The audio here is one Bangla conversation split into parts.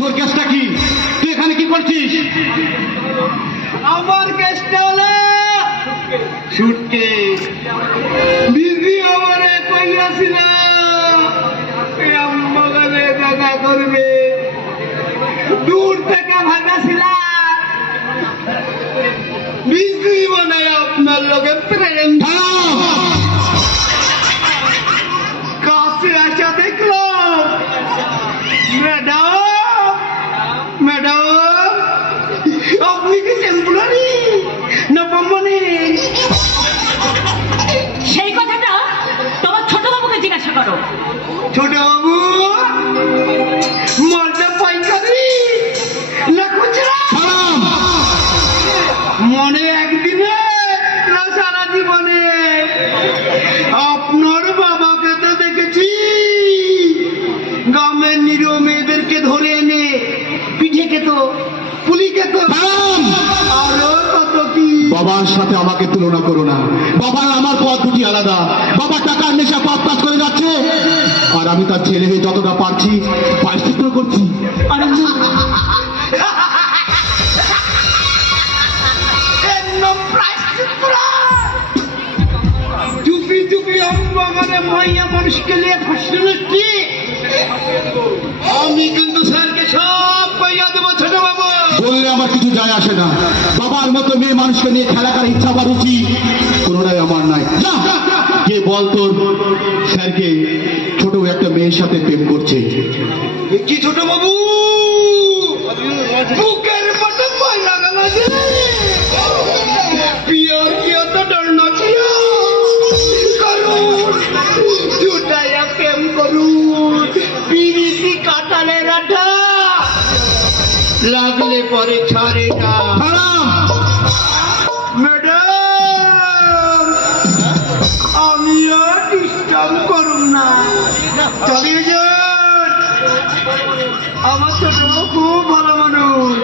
তোর কেসটা কি? তুই এখানে কি করছিস? আমার কেসটা হলো সুটকেস। দিদি আমারে কইয়াছিল আমবাগানে দেখা করবে, দূর থেকে ভাগাছিলাম বিজলি বানায় আপনার লোকে প্রেম। কাছে আসা দেখলো ম্যাডাম, ম্যাডাম আপনি কি টেম্পোরারি না পার্মানেন্ট? সেই কথাটা তোমার ছোট বাবুকে জিজ্ঞাসা করো। ছোট বাবু মালটা পাইকারি না খুচরা? মনে একদিনে না সারা জীবনে? আপনার বাবাকে তো দেখেছি গ্রামের নিরীহ মেয়েদেরকে ধরে এনে পিঠে খেত, পুলি খেত, আরো কত কি। বাবার সাথে আমাকে তুলনা করো না। বাবার আমার পথ দুটি আলাদা। বাবা টাকার নেশা পথ কাজ করে যাচ্ছে, আর আমি তার ছেলে হয়ে যতটা পারছি পারিশ্রিত করছি। আরে চুপি চুপি আমবাগানে মাইয়া মানুষকে নিয়ে ফাঁসতে নিচ্ছি। আমি কিন্তু স্যারকে সব কইয়া দেবো ছোট বাবু। বললে আমার কিছু যায় আসে না। বাবার মতো মেয়ে মানুষকে নিয়ে খেলা করার ইচ্ছা বা রুচি কোনোটাই আমার নাই। কে বল তোর স্যারকে ছোট একটা মেয়ের সাথে প্রেম করছে? কি ছোট বাবু বুকের মধ্যে পয়লা গেল যে পিওর কিয়া তো ডরনা কিয়া করুন জুটাইয়া প্রেম করুন। পিরিতি কাটালে রাঠা লাগলে পরে ছাড়ে না। ম্যাডাম আমি আর ডিস্টার্ব করুন না, চালিয়ে যান। আমার ছোট খুব ভালো মানুষ,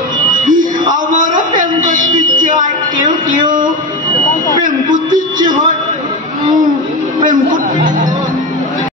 আমারও প্রেম করতে ইচ্ছে হয়, কেউ কেউ প্রেম করতে ইচ্ছে হয়, প্রেম করতে